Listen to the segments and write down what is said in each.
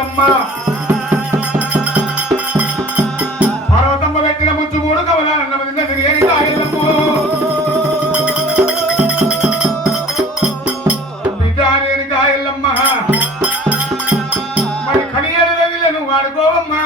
పార్వతమ్మ. పార్వతమ్మ పెట్టిన ముచ్చు మూడు కవలాలన్నమ తిన్న తిరిగి తాగిల్లమ్ము నిజానేని కాయల్లమ్మ. మరి కనియలు నువ్వు వాడుకోవమ్మా.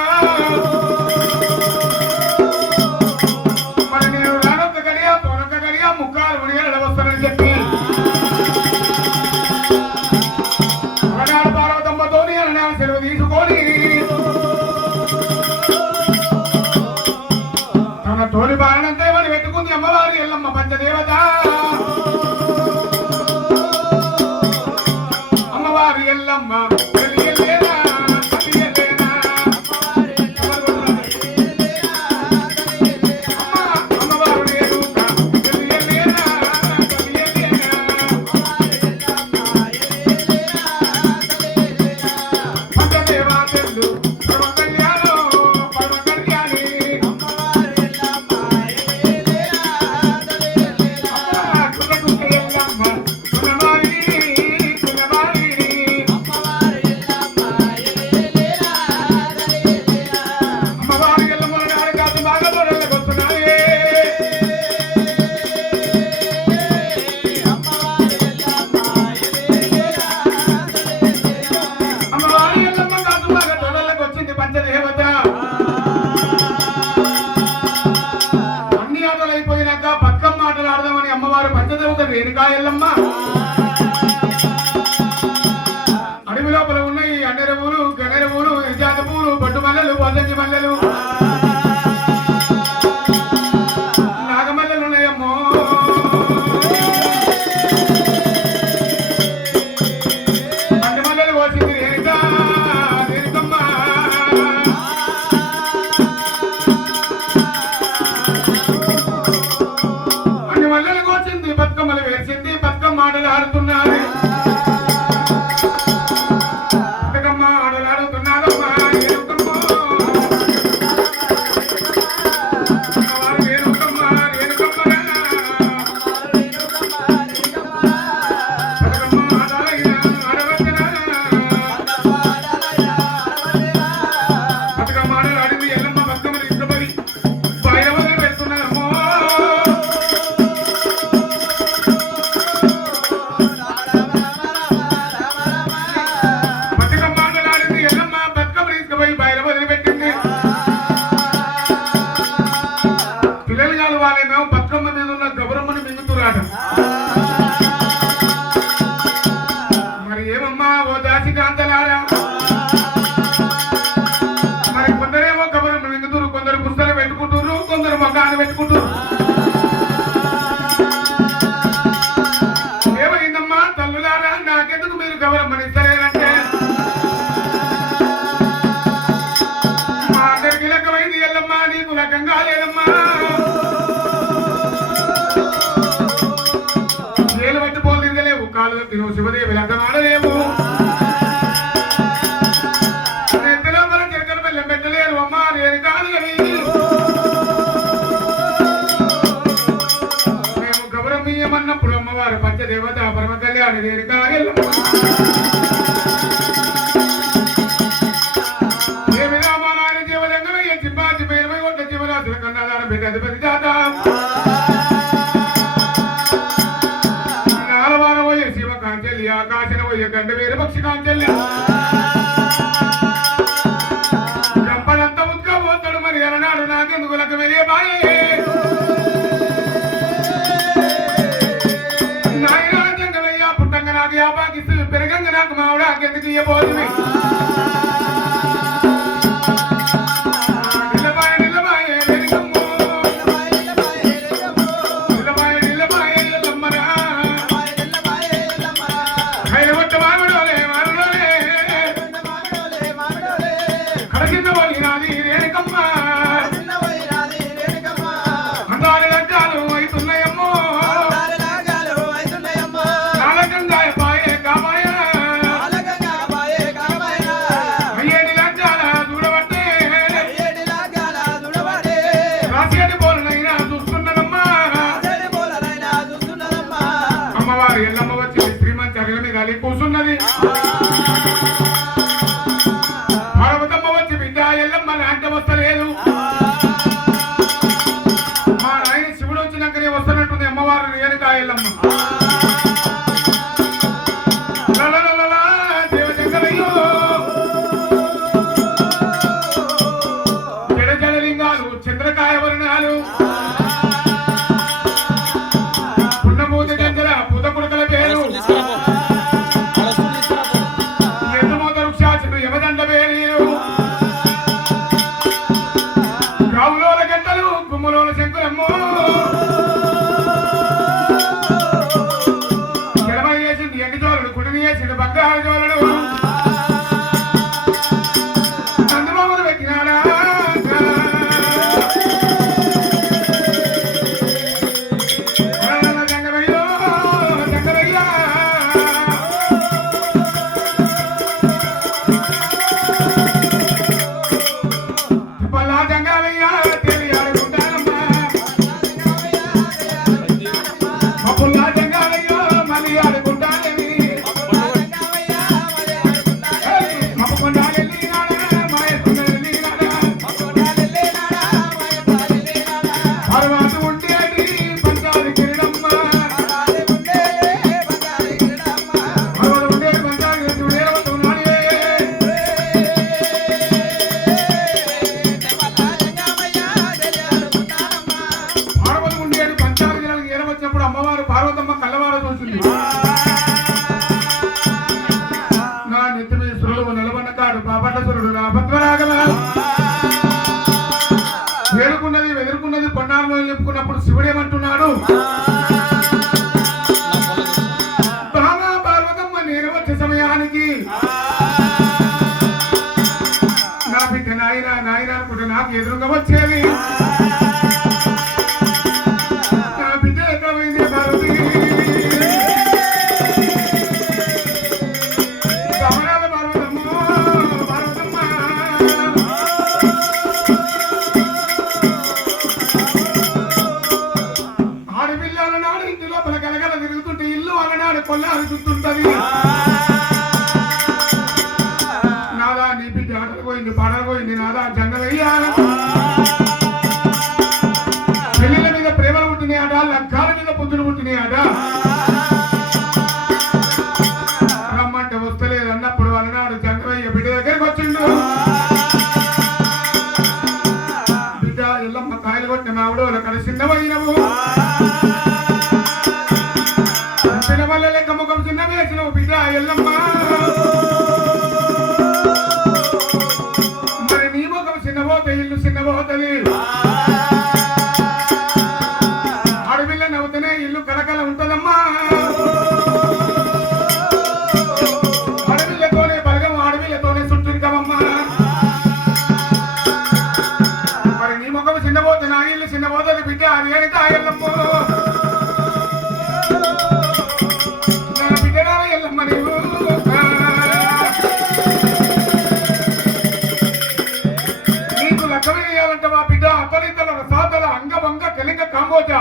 వెళ్ళమ్మా. దండాలు పెట్టుకుంటారు ఏమైందమ్మా తల్లులారా? నాకెందుకు మీరు గౌరమ్మని ఇస్తలేరంటే అందరికి లెక్కమైంది ఎల్లమ్మా నీకు లెక్కం లేదమ్మా ఏలు పట్టుకోలు తిరగలేవు కాళ్ళు తినవు శివదేవి లెక్క அடி இருக்காங்க ఆకాశన పోయే కంటే వేరే పక్షి కాంచెల్లి క్రియ బోధవి ఎదురుగా వచ్చేది. వాళ్ళ కాళ్ళ మీద పుత్తులు పుట్టినాయట. రమ్మంటే వస్తలేదు అన్నప్పుడు అలనాడు చంద్రయ్య బిడ్డ దగ్గరికి వచ్చిండు. బిడ్డ ఎల్లమ్మ కాయలు కొట్టిన మావిడ వాళ్ళ కలిసిందవైనవు చిన్న మోదలు బిడ్డ నేను తాయల్లమ్మో. నీకు లెక్క వేయాలంటే మా బిడ్డ అపలితల రసాతల అంగభంగ తెలియక కాంబోజా.